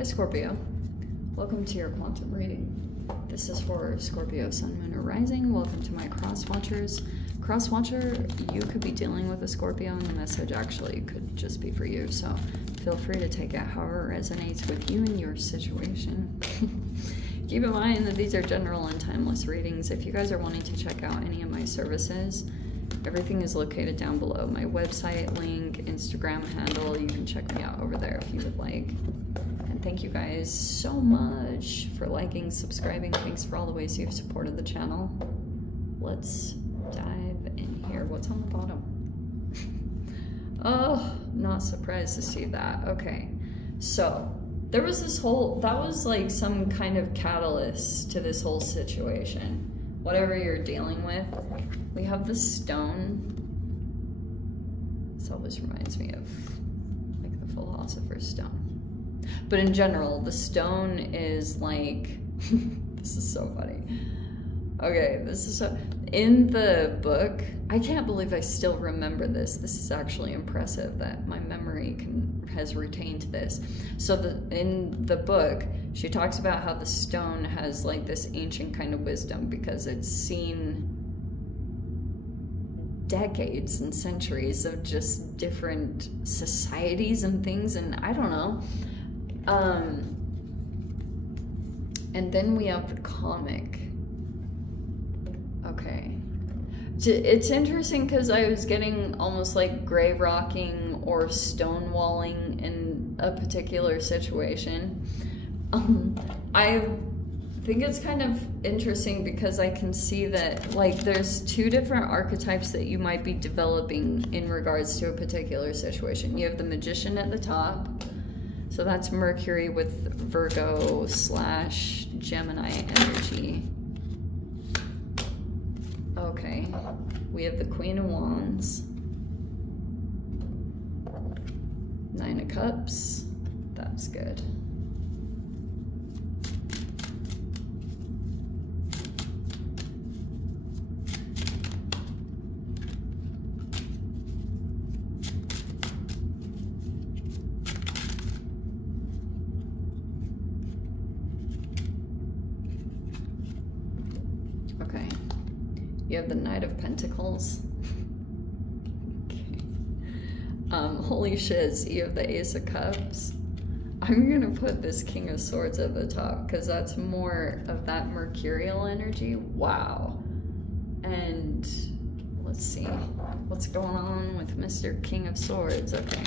Hi Scorpio, welcome to your quantum reading. This is for Scorpio, Sun, Moon, or Rising. Welcome to my cross watchers. Cross watcher, you could be dealing with a Scorpio and the message actually could just be for you. So feel free to take it however it resonates with you and your situation. Keep in mind that these are general and timeless readings. If you guys are wanting to check out any of my services, everything is located down below. My website, link, Instagram handle, you can check me out over there if you would like. And thank you guys so much for liking, subscribing. Thanks for all the ways you've supported the channel. Let's dive in here. What's on the bottom? Oh, not surprised to see that. Okay, so there was this whole, that was like some kind of catalyst to this whole situation. Whatever you're dealing with. We have the stone. This always reminds me of like the Philosopher's Stone. But in general, the stone is like, this is so funny. Okay, this is so, in the book, I can't believe I still remember this. This is actually impressive that my memory has retained this. So in the book, she talks about how the stone has like this ancient kind of wisdom because it's seen decades and centuries of just different societies and things, and I don't know. And then we have the comic. Okay. It's interesting because I was getting almost like gray rocking or stonewalling in a particular situation. I think it's kind of interesting because I can see that like there's two different archetypes that you might be developing in regards to a particular situation. You have the Magician at the top. So that's Mercury with Virgo / Gemini energy. Okay, we have the Queen of Wands, 9 of Cups, that's good. Okay. You have the Knight of Pentacles. Okay. Holy shiz, you have the Ace of Cups. I'm gonna put this King of Swords at the top because that's more of that mercurial energy. Wow. And let's see what's going on with Mr. King of Swords. Okay.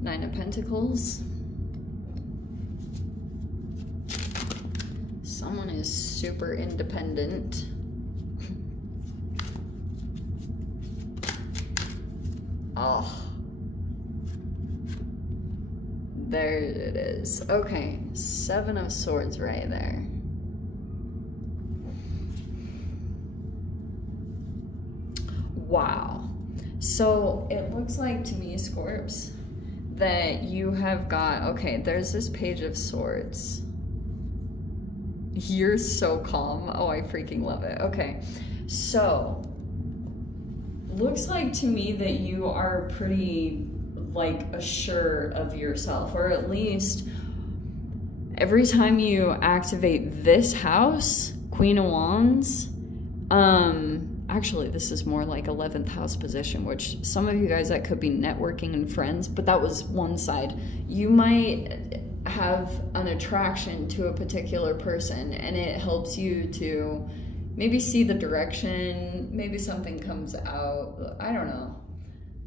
Nine of Pentacles. Someone is super independent. Oh. There it is. Okay, 7 of Swords right there. Wow. So it looks like to me, Scorps, that you have got, okay, there's this Page of Swords. You're so calm. Oh, I freaking love it. Okay, so looks like to me that you are pretty like assured of yourself, or at least every time you activate this house, Queen of Wands, actually, this is more like 11th house position, which some of you guys, that could be networking and friends, but that was one side. You might have an attraction to a particular person and it helps you to maybe see the direction, maybe something comes out, I don't know.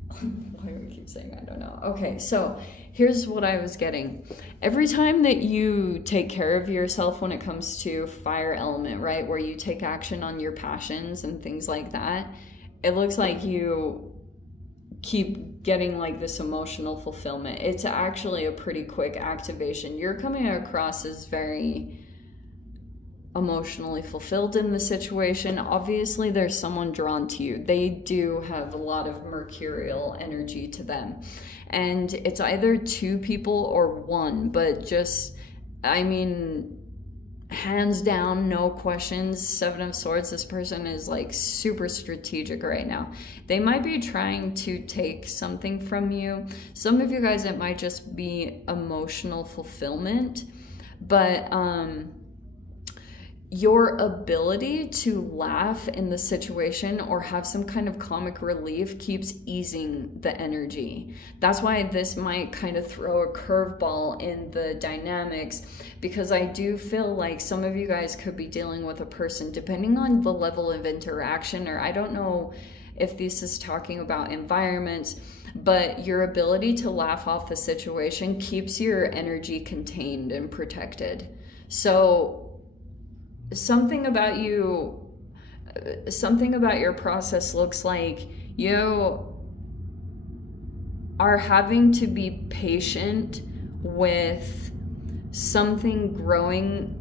Why do we keep saying I don't know? Okay, so here's what I was getting. Every time that you take care of yourself when it comes to fire element, right, where you take action on your passions and things like that, it looks like you keep getting like this emotional fulfillment. It's actually a pretty quick activation. You're coming across as very emotionally fulfilled in the situation. Obviously, there's someone drawn to you. They do have a lot of mercurial energy to them. And it's either two people or one, but just, I mean, hands down, no questions, Seven of Swords, this person is like super strategic right now. They might be trying to take something from you. Some of you guys, it might just be emotional fulfillment, but your ability to laugh in the situation or have some kind of comic relief keeps easing the energy. That's why this might kind of throw a curveball in the dynamics, because I do feel like some of you guys could be dealing with a person, depending on the level of interaction, or I don't know if this is talking about environments, but your ability to laugh off the situation keeps your energy contained and protected. So something about you, something about your process looks like you are having to be patient with something growing.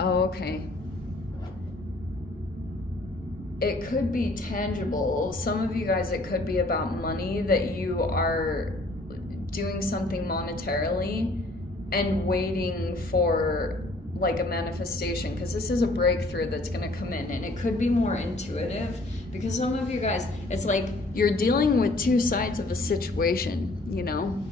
Oh, okay. It could be tangible. Some of you guys, it could be about money, that you are doing something monetarily and waiting for like a manifestation, because this is a breakthrough that's going to come in, and it could be more intuitive, because some of you guys, it's like you're dealing with two sides of a situation, you know.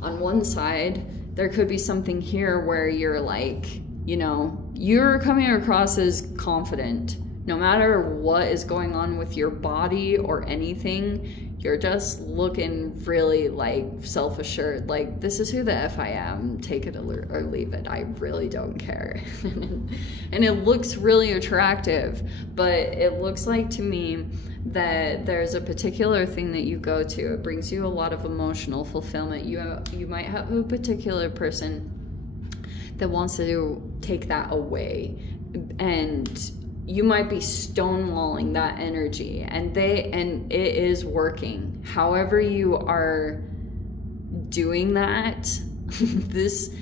On one side, there could be something here where you're like, you know, you're coming across as confident no matter what is going on with your body or anything. You're just looking really like self-assured, like, this is who the F I am, take it or leave it, I really don't care. And it looks really attractive, but it looks like to me that there's a particular thing that you go to, it brings you a lot of emotional fulfillment. You might have a particular person that wants to take that away, and you might be stonewalling that energy, and it is working. However you are doing that, this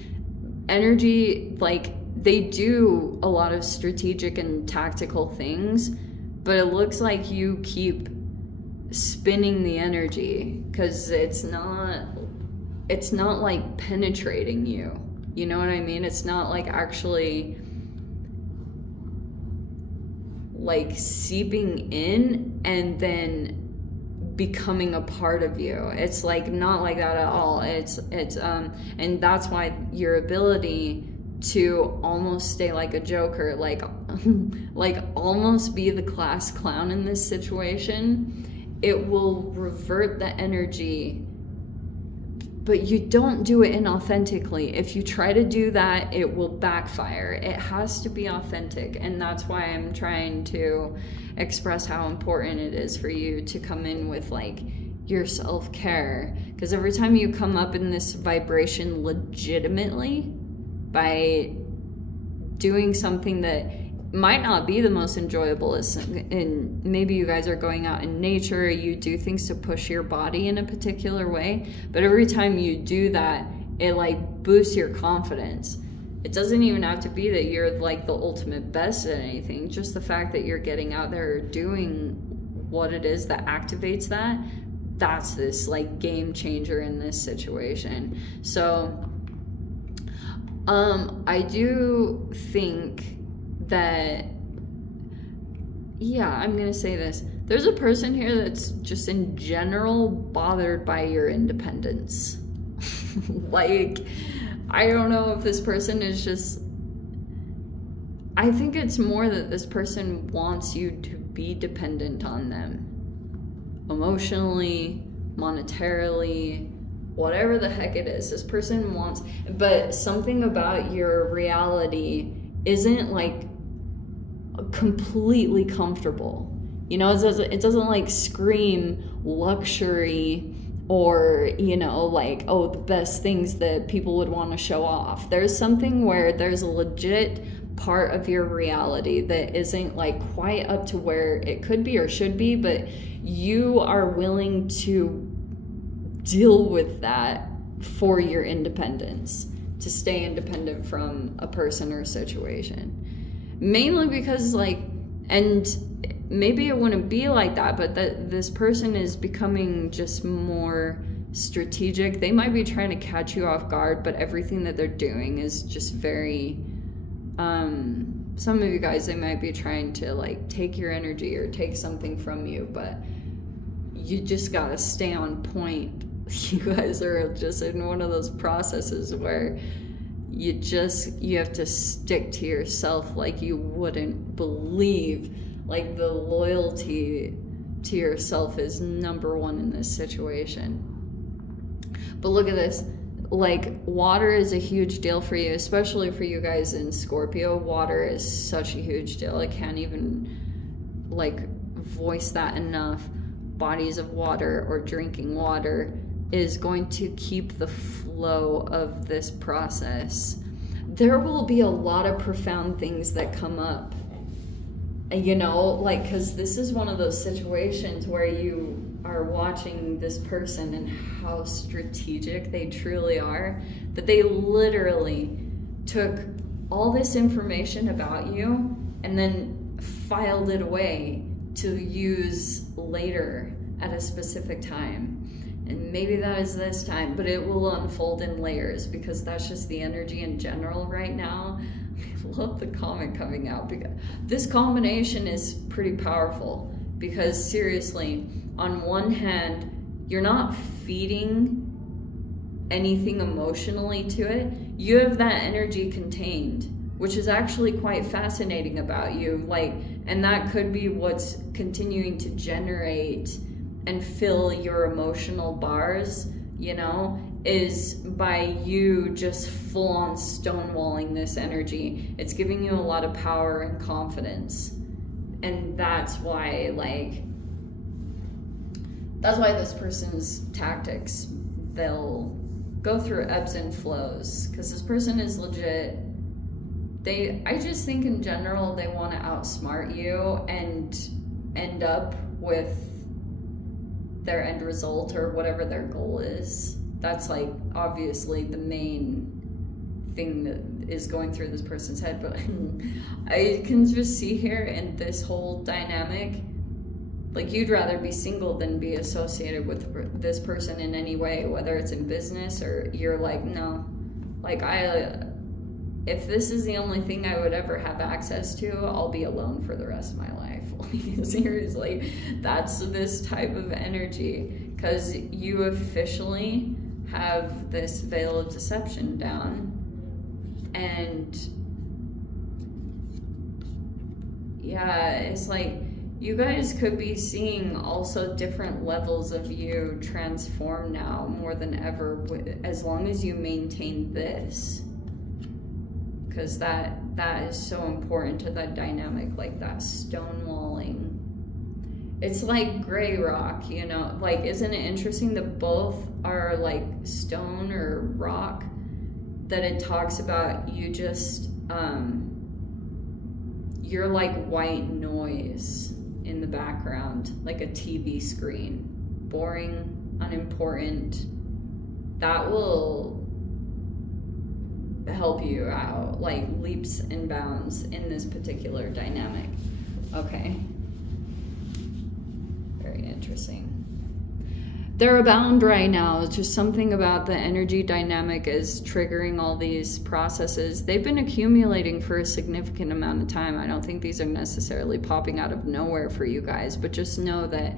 energy, like, they do a lot of strategic and tactical things, but it looks like you keep spinning the energy, because it's not like penetrating you. You know what I mean? It's not like actually like seeping in and then becoming a part of you. It's like not like that at all. It's and that's why your ability to almost stay like a joker, like like almost be the class clown in this situation, it will revert the energy, but you don't do it inauthentically. If you try to do that, it will backfire. It has to be authentic, and that's why I'm trying to express how important it is for you to come in with like your self-care, because every time you come up in this vibration legitimately by doing something that might not be the most enjoyable, and maybe you guys are going out in nature, you do things to push your body in a particular way, but every time you do that, it like boosts your confidence. It doesn't even have to be that you're like the ultimate best at anything, just the fact that you're getting out there doing what it is that activates that, that's this like game changer in this situation. So I do think that, yeah, I'm gonna say this. There's a person here that's just in general bothered by your independence. Like, I don't know if this person is just, I think it's more that this person wants you to be dependent on them. Emotionally, monetarily, whatever the heck it is. This person wants, but something about your reality isn't like completely comfortable. You know, it doesn't like scream luxury or, you know, like, oh, the best things that people would want to show off. There's something where there's a legit part of your reality that isn't like quite up to where it could be or should be, but you are willing to deal with that for your independence, to stay independent from a person or situation. Mainly because, like, and maybe it wouldn't be like that, but that this person is becoming just more strategic. They might be trying to catch you off guard, but everything that they're doing is just very, some of you guys, they might be trying to like take your energy or take something from you, but you just gotta stay on point. You guys are just in one of those processes where you have to stick to yourself like you wouldn't believe. Like, the loyalty to yourself is number one in this situation. But look at this. Like, water is a huge deal for you, especially for you guys in Scorpio. Water is such a huge deal. I can't even like voice that enough. Bodies of water or drinking water is going to keep the flow of this process. There will be a lot of profound things that come up, you know, like, because this is one of those situations where you are watching this person and how strategic they truly are, that they literally took all this information about you and then filed it away to use later at a specific time. And maybe that is this time, but it will unfold in layers, because that's just the energy in general right now. I love the comment coming out, because this combination is pretty powerful. Because seriously, on one hand, you're not feeding anything emotionally to it. You have that energy contained, which is actually quite fascinating about you. Like, and that could be what's continuing to generate and fill your emotional bars, you know, is by you just full on stonewalling this energy. It's giving you a lot of power and confidence. And that's why, like, that's why this person's tactics, they'll go through ebbs and flows, because this person is legit. I just think in general, they want to outsmart you and end up with their end result or whatever their goal is. That's like obviously the main thing that is going through this person's head. But I can just see here in this whole dynamic, like, you'd rather be single than be associated with this person in any way, whether it's in business or you're like, no, like, if this is the only thing I would ever have access to, I'll be alone for the rest of my life. Seriously, that's this type of energy, because you officially have this veil of deception down. And yeah, it's like you guys could be seeing also different levels of you transform now more than ever, as long as you maintain this. Because that is so important to that dynamic, like that stonewalling. It's like gray rock, you know, like, isn't it interesting that both are like stone or rock, that it talks about you just, you're like white noise in the background, like a TV screen, boring, unimportant. That will help you out, like leaps and bounds in this particular dynamic. Okay. Very interesting. They're abound right now. It's just something about the energy dynamic is triggering all these processes. They've been accumulating for a significant amount of time. I don't think these are necessarily popping out of nowhere for you guys, but just know that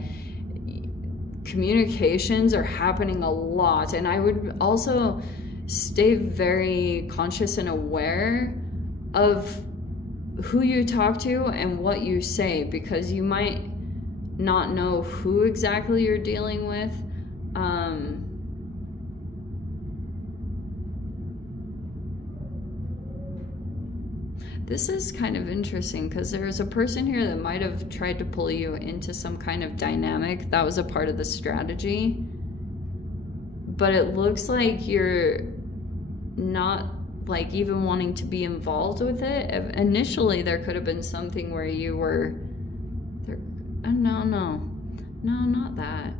communications are happening a lot. And I would also stay very conscious and aware of who you talk to and what you say, because you might not know who exactly you're dealing with. This is kind of interesting, because there's a person here that might have tried to pull you into some kind of dynamic. That was a part of the strategy. But it looks like you're not like even wanting to be involved with it. Initially, there could have been something where you were there. No, not that.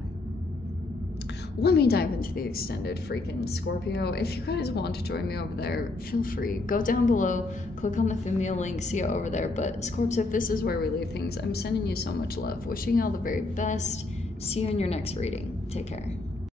let me dive into the extended freaking Scorpio. If you guys want to join me over there, feel free. Go down below, click on the Vimeo link, see it over there. But Scorps, if this is where we leave things, I'm sending you so much love. Wishing you all the very best. See you in your next reading. Take care.